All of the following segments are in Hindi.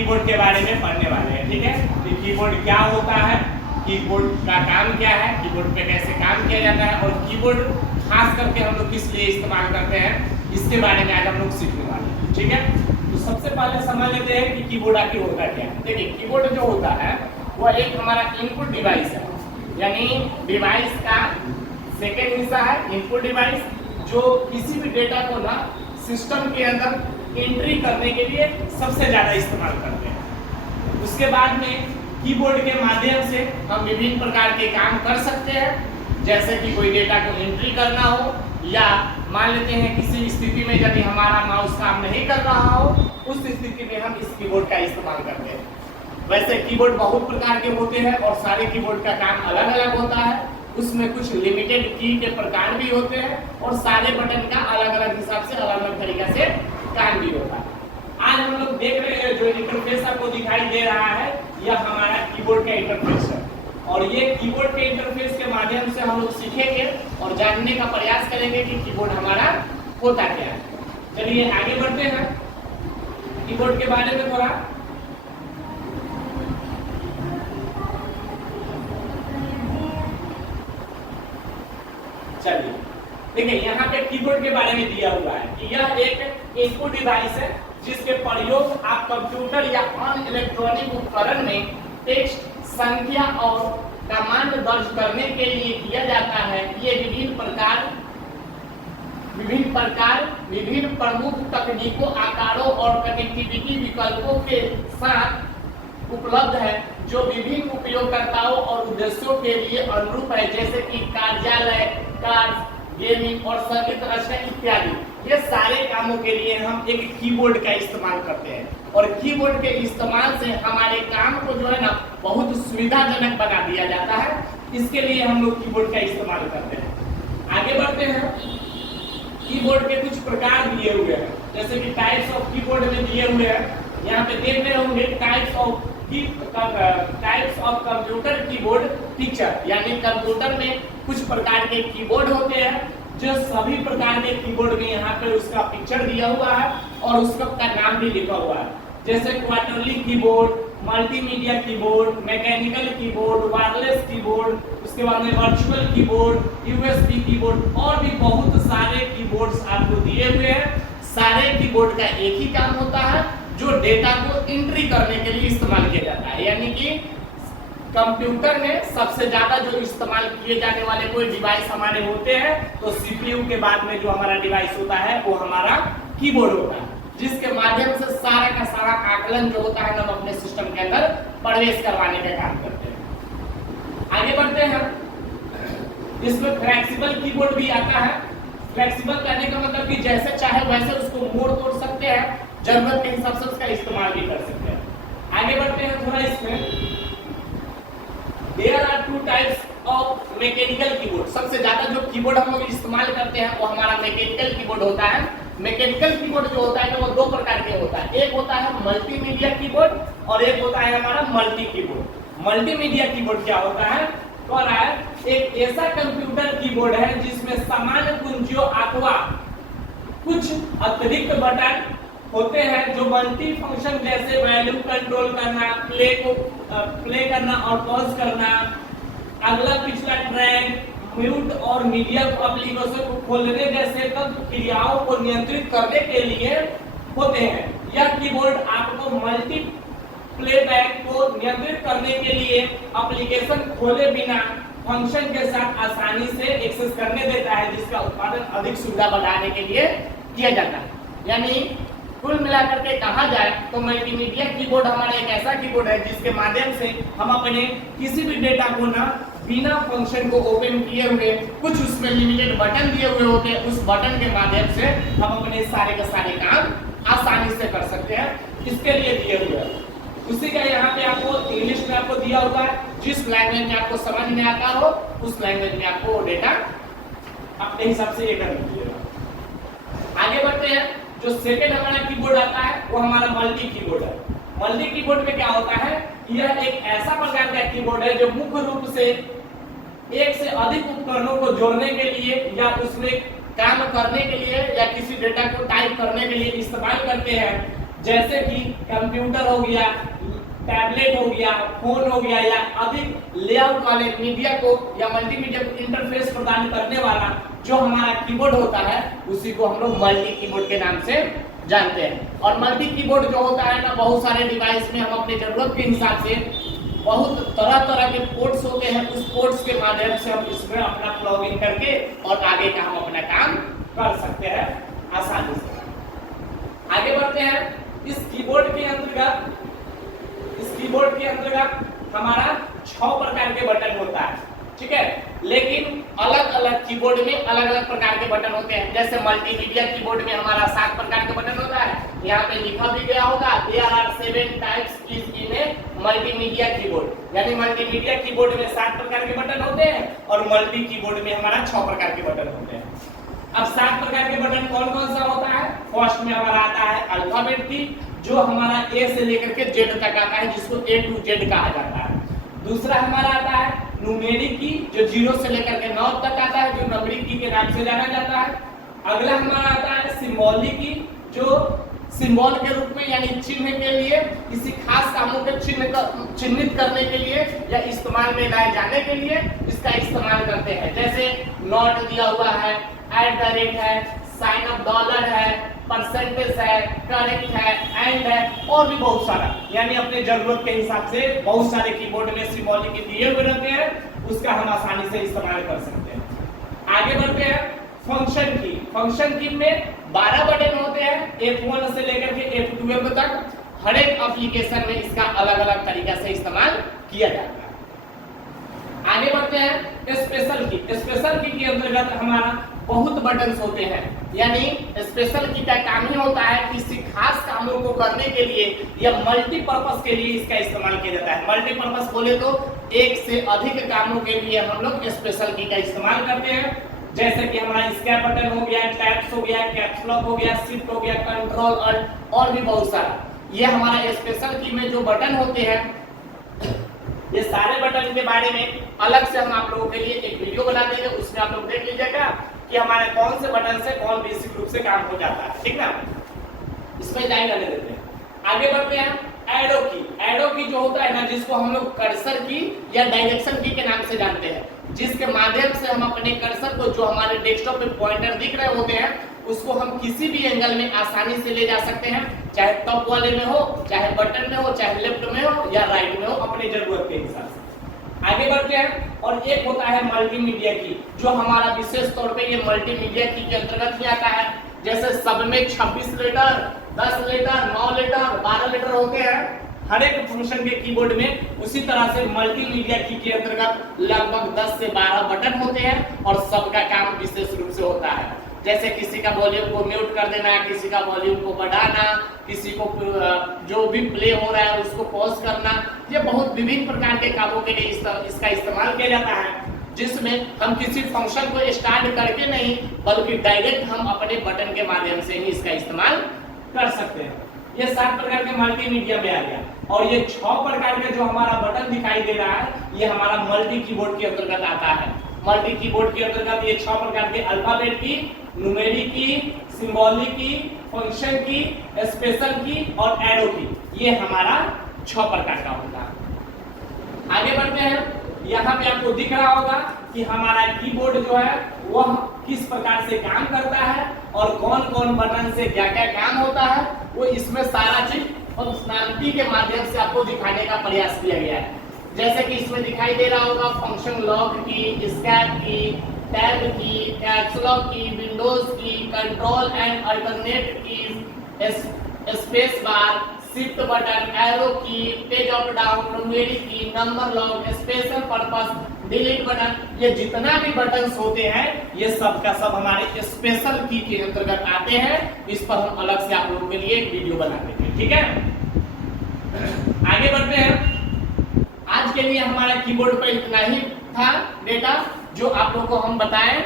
कीबोर्ड के बारे में पढ़ने वाले हैं। ठीक है, कि कीबोर्ड क्या होता है, कीबोर्ड का काम क्या है, कीबोर्ड पे कैसे काम किया जाता है और कीबोर्ड खास करके हम लोग किस लिए इस्तेमाल करते हैं, इसके बारे में आज हम लोग सीखने वाले हैं। ठीक है, तो सबसे पहले समझ लेते हैं कि कीबोर्ड आखिर होता क्या है। देखिए, कीबोर्ड जो होता है वह एक हमारा इनपुट डिवाइस है, यानी डिवाइस का सेकेंड हिस्सा है इनपुट डिवाइस, जो किसी भी डेटा को ना सिस्टम के अंदर एंट्री करने के लिए सबसे ज्यादा इस्तेमाल करते हैं। उसके बाद में कीबोर्ड के माध्यम से हम विभिन्न प्रकार के काम कर सकते हैं, जैसे कि कोई डेटा को एंट्री करना हो, या मान लेते हैं किसी स्थिति में यदि हमारा माउस काम नहीं कर रहा हो, उस स्थिति में हम इस कीबोर्ड का इस्तेमाल करते हैं। वैसे कीबोर्ड बहुत प्रकार के होते हैं और सारे कीबोर्ड का काम अलग अलग होता है, उसमें कुछ लिमिटेड की के प्रकार भी होते हैं और सारे बटन का अलग अलग हिसाब से अलग अलग तरीके से काम भी होता है। आज हम लोग देख रहे हैं जो इंटरफेस आपको दिखाई दे रहा है, यह हमारा कीबोर्ड का इंटरफेस है और ये कीबोर्ड के इंटरफेस के माध्यम से हम लोग सीखेंगे और जानने का प्रयास करेंगे कि कीबोर्ड हमारा होता क्या है। चलिए आगे बढ़ते हैं कीबोर्ड के बारे में थोड़ा। चलिए देखिए, यहाँ पे कीबोर्ड के बारे में दिया हुआ है कि यह एक इनपुट डिवाइस है जिसके प्रयोग आप कंप्यूटर या अन्य इलेक्ट्रॉनिक उपकरण में टेक्स्ट, संख्या और कमांड दर्ज करने के लिए किया जाता है। ये विभिन्न प्रमुख तकनीकों, आकारों और कनेक्टिविटी विकल्पों के साथ उपलब्ध है, जो विभिन्न उपयोगकर्ताओं और उद्देश्यों के लिए अनुरूप है, जैसे कि कार्यालय, कार्य, गेमिंग और संगीत रचना इत्यादि। ये सारे कामों के लिए हम एक कीबोर्ड का इस्तेमाल करते हैं और कीबोर्ड के इस्तेमाल से हमारे काम को जो है ना बहुत सुविधाजनक बना दिया जाता है। इसके लिए हम लोग कीबोर्ड का इस्तेमाल करते हैं। आगे बढ़ते हैं, कीबोर्ड के कुछ प्रकार दिए हुए हैं, जैसे कि टाइप्स ऑफ कीबोर्ड में दिए हुए हैं। यहाँ पे देख रहे होंगे types of computer keyboard feature, यानी कंप्यूटर में कुछ प्रकार के कीबोर्ड होते हैं, जो सभी प्रकार के कीबोर्ड में यहाँ पे उसका पिक्चर दिया हुआ है और उसका नाम भी लिखा हुआ है, जैसे quarterly keyboard, multimedia keyboard, mechanical keyboard, wireless keyboard, उसके बाद में वर्चुअल कीबोर्ड, यूएसबी कीबोर्ड और भी बहुत सारे कीबोर्ड्स आपको दिए हुए हैं। सारे कीबोर्ड का एक ही काम होता है, जो डेटा को एंट्री करने के लिए इस्तेमाल किया जाता है, यानी कि कंप्यूटर में सबसे ज्यादा जो इस्तेमाल किए जाने वाले कोई डिवाइस हमारे होते हैं, तो सीपीयू के बाद में जो हमारा डिवाइस होता है वो हमारा कीबोर्ड होता है, जिसके माध्यम से सारा का सारा आकलन जो होता है हम अपने सिस्टम के अंदर प्रवेश करवाने का काम करते हैं। आगे बढ़ते हैं, इसमें फ्लेक्सिबल कीबोर्ड भी आता है। फ्लेक्सिबल कहने का मतलब कि जैसे चाहे वैसे उसको मोड़ तोड़ सकते हैं, जरूरत के हिसाब से उसका इस्तेमाल भी कर सकते हैं। आगे बढ़ते हैं थोड़ा, इसमें There are two types of mechanical keyboard। सबसे ज्यादा जो कीबोर्ड हम लोग इस्तेमाल करते हैं वो हमारा मैकेनिकल कीबोर्ड होता है। मैकेनिकल कीबोर्ड जो होता है वो दो प्रकार के होता है, एक होता है मल्टीमीडिया कीबोर्ड और एक होता है हमारा मल्टी कीबोर्ड। मल्टीमीडिया कीबोर्ड क्या होता है, कह रहा है एक ऐसा कंप्यूटर कीबोर्ड है जिसमें सामान्य कुंजियों अथवा कुछ अतिरिक्त बटन होते हैं, जो मल्टी फंक्शन जैसे वैल्यू कंट्रोल करना, प्ले करना और पॉज करना, अगला पिछला ट्रैक, म्यूट और मीडिया एप्लीकेशन को खोलने जैसे तत्व क्रियाओं को नियंत्रित करने के लिए होते हैं। यह कीबोर्ड आपको मल्टी प्लेबैक को नियंत्रित करने के लिए एप्लीकेशन खोले बिना फंक्शन के साथ आसानी से एक्सेस करने देता है, जिसका उत्पादन अधिक सुविधा बढ़ाने के लिए किया जाता है। यानी कुल मिलाकर के कहा जाए तो मल्टीमीडिया कीबोर्ड हमारा एक ऐसा कीबोर्ड है जिसके माध्यम से हम अपने किसी भी डेटा को ना बिना फंक्शन को ओपन किए हुए, कुछ उसमें लिमिटेड बटन दिए हुए होते हैं, उस बटन के माध्यम से हम अपने सारे के सारे काम आसानी से कर सकते हैं। इसके लिए दिए हुए हैं, उसी का यहाँ पे आपको इंग्लिश में आपको दिया होता है, जिस लैंग्वेज में आपको समझ में आता हो उस लैंग्वेज में आपको डेटा अपने हिसाब से एंटर कीजिएगा। आगे बढ़ते हैं, जो सेकंड हमारा कीबोर्ड आता है वो हमारा मल्टी कीबोर्ड है। मल्टी कीबोर्ड में क्या होता है, यह एक ऐसा प्रकार का कीबोर्ड है जो मुख्य रूप से एक से अधिक उपकरणों को जोड़ने के लिए या उसमें काम करने के लिए या किसी डेटा को टाइप करने के लिए इस्तेमाल करते हैं। जैसे कि कंप्यूटर हो गया, टैबलेट हो गया, फोन हो गया, या अधिक लेआउट वाले मीडिया को या मल्टीमीडिया को इंटरफेस प्रदान करने वाला जो हमारा कीबोर्ड होता है उसी को हम लोग मल्टी कीबोर्ड के नाम से जानते हैं। और मल्टी कीबोर्ड जो होता है ना, बहुत सारे डिवाइस में हम अपने जरूरत के हिसाब से बहुत तरह तरह के पोर्ट्स होते हैं, उस पोर्ट्स के माध्यम से हम इसमें अपना प्लग इन करके और आगे का हम अपना काम कर सकते हैं आसानी से। आगे बढ़ते हैं। इस कीबोर्ड के अंतर्गत हमारा 6 प्रकार के बटन होता है, ठीक है। लेकिन अलग अलग कीबोर्ड में अलग अलग प्रकार के बटन होते हैं। जैसे मल्टीमीडिया कीबोर्ड में हमारा 7 प्रकार के बटन होता है, यहाँ पे लिखा भी गया होगा there are 7 types in a multimedia keyboard. यानी मल्टीमीडिया कीबोर्ड में 7 प्रकार के बटन होते हैं और मल्टी कीबोर्ड में हमारा 6 प्रकार के बटन होते हैं। अब 7 प्रकार के बटन कौन कौन सा होता है? फर्स्ट में हमारा आता है अल्फाबेट की, जो हमारा ए से लेकर के जेड तक आता है, जिसको A to Z कहा जाता है। दूसरा हमारा आता है न्यूमेरिक की, जो 0 से लेकर के 9 तक आता है, जो नंबरिंग की के नाम से जाना जाता है। अगला हमारा आता है सिंबॉलिक की, जो सिंबल के रूप में यानी चिन्ह के लिए, किसी खास कामों के चिन्हित करने के लिए या इस्तेमाल में लाए जाने के लिए इसका इस्तेमाल करते हैं। जैसे नॉट दिया हुआ है, @ है, साइन ऑफ डॉलर है, परसेंटेज है, करेक्ट है, एंड है, और भी बहुत सारा। यानी अपने जरूरत के हिसाब से बहुत सारे कीबोर्ड में सिंबॉलिक के दिए हुए रहते हैं, उसका हम आसानी से इस्तेमाल कर सकते हैं। आगे बढ़ते हैं फंक्शन की। फंक्शन की में 12 बटन होते हैं, F1 से लेकर के F12 तक। हर एक एप्लीकेशन में इसका अलग अलग तरीका से इस्तेमाल किया जाता है। आगे बढ़ते हैं स्पेशल की। स्पेशल की के अंतर्गत हमारा बहुत बटन्स होते हैं। यानी स्पेशल की का काम ही होता है किसी खास कामों को करने के लिए या मल्टीपर्पज के लिए इसका इस्तेमाल किया जाता है। मल्टीपर्पज बोले तो एक से अधिक कामों के लिए हम लोग स्पेशल की का इस्तेमाल करते हैं। जैसे कि हमारा एस्केप बटन हो गया, टैब्स हो गया, कैप्स लॉक हो गया, शिफ्ट हो गया, कंट्रोल और भी बहुत सारा। ये हमारा स्पेशल की में जो बटन होते हैं, ये सारे बटन के बारे में अलग से हम आप लोगों के लिए एक वीडियो बना देंगे, उसमें आप लोग देख लीजिएगा कि हमारे कौन से बटन से कौन बेसिक रूप से काम हो जाता है, ठीक ना। इसमें टाइम लगने देते हैं। आगे बढ़ते हैं एरो की। एरो की जो होता है ना, जिसको हम लोग कर्सर की या डायरेक्शन की के नाम से जानते हैं, जिसके माध्यम से हम अपने कर्सर को, जो हमारे डेस्कटॉप पे पॉइंटर दिख रहे होते हैं, उसको हम किसी भी एंगल में आसानी से ले जा सकते हैं, चाहे टॉप वाले में हो, चाहे बटन में हो, चाहे लेफ्ट में हो या राइट में हो, अपने जरूरत के हिसाब से। आगे बढ़ते हैं। और एक होता है मल्टीमीडिया की, जो हमारा विशेष तौर पे ये मल्टीमीडिया की के अंतर्गत ही आता है। जैसे सब में 26 लेटर, 10 लेटर, 9 लेटर, 12 लेटर होते हैं हर एक फंक्शन के कीबोर्ड में। उसी तरह से मल्टीमीडिया की के अंतर्गत लगभग 10 से 12 बटन होते हैं और सबका काम विशेष रूप से होता है। जैसे किसी का वॉल्यूम को म्यूट कर देना, किसी का वॉल्यूम को बढ़ाना, किसी को जो भी प्ले हो रहा है उसको पॉज करना, ये बहुत विभिन्न प्रकार के कामों के लिए इसका इस्तेमाल किया जाता है, जिसमें हम किसी फंक्शन को स्टार्ट करके नहीं बल्कि डायरेक्ट हम अपने बटन के माध्यम से ही इसका इस्तेमाल कर सकते हैं। ये 7 प्रकार के मल्टीमीडिया में आ गया। और ये 6 प्रकार के जो हमारा बटन दिखाई दे रहा है, ये हमारा मल्टी कीबोर्ड के अंतर्गत आता है। मल्टी कीबोर्ड के अंतर्गत ये 6 प्रकार के अल्फाबेट की, न्यूमेरिक की, सिंबॉलिक की, फंक्शन की, स्पेशल की और एरो की, ये हमारा 6 प्रकार का होता है। आगे बढ़ते हैं। यहाँ पे आपको दिख रहा होगा कि हमारा कीबोर्ड जो है वह किस प्रकार से काम करता है और कौन कौन बटन से क्या क्या काम होता है, वो इसमें सारा चीज फंक्शनैलिटी के माध्यम से आपको दिखाने का प्रयास किया गया है। जैसे कि इसमें दिखाई दे रहा होगा फंक्शन लॉक की, एस्केप की, टैब की, कैप्स लॉक की, विंडोज की, कंट्रोल एंड अल्टरनेट की, space bar, shift button, arrow की, पेज अप डाउन, न्यूमेरिक की, number lock, special purpose, delete button, ये जितना भी बटन्स होते हैं ये सब का सब हमारे स्पेशल की के अंतर्गत आते हैं। इस पर हम अलग से आप लोगों के लिए एक वीडियो बना देंगे, ठीक है। आगे बढ़ते हैं। आज के लिए हमारा कीबोर्ड पर इतना ही था डेटा जो आप लोगों को हम बताएं।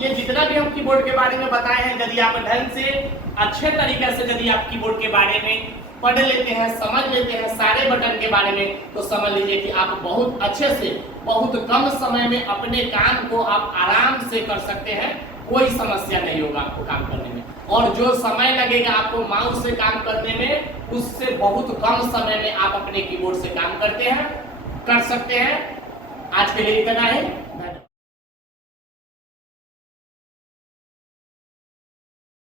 ये जितना भी हम कीबोर्ड के बारे में बताए हैं, यदि आप ढंग से अच्छे तरीके से यदि आप कीबोर्ड के बारे में पढ़ लेते हैं, समझ लेते हैं सारे बटन के बारे में, तो समझ लीजिए कि आप बहुत अच्छे से बहुत कम समय में अपने काम को आप आराम से कर सकते हैं। कोई समस्या नहीं होगा आपको काम करने में। और जो समय लगेगा आपको माउस से काम करने में, उससे बहुत कम समय में आप अपने कीबोर्ड से काम कर सकते हैं। आज के लिए इतना ही।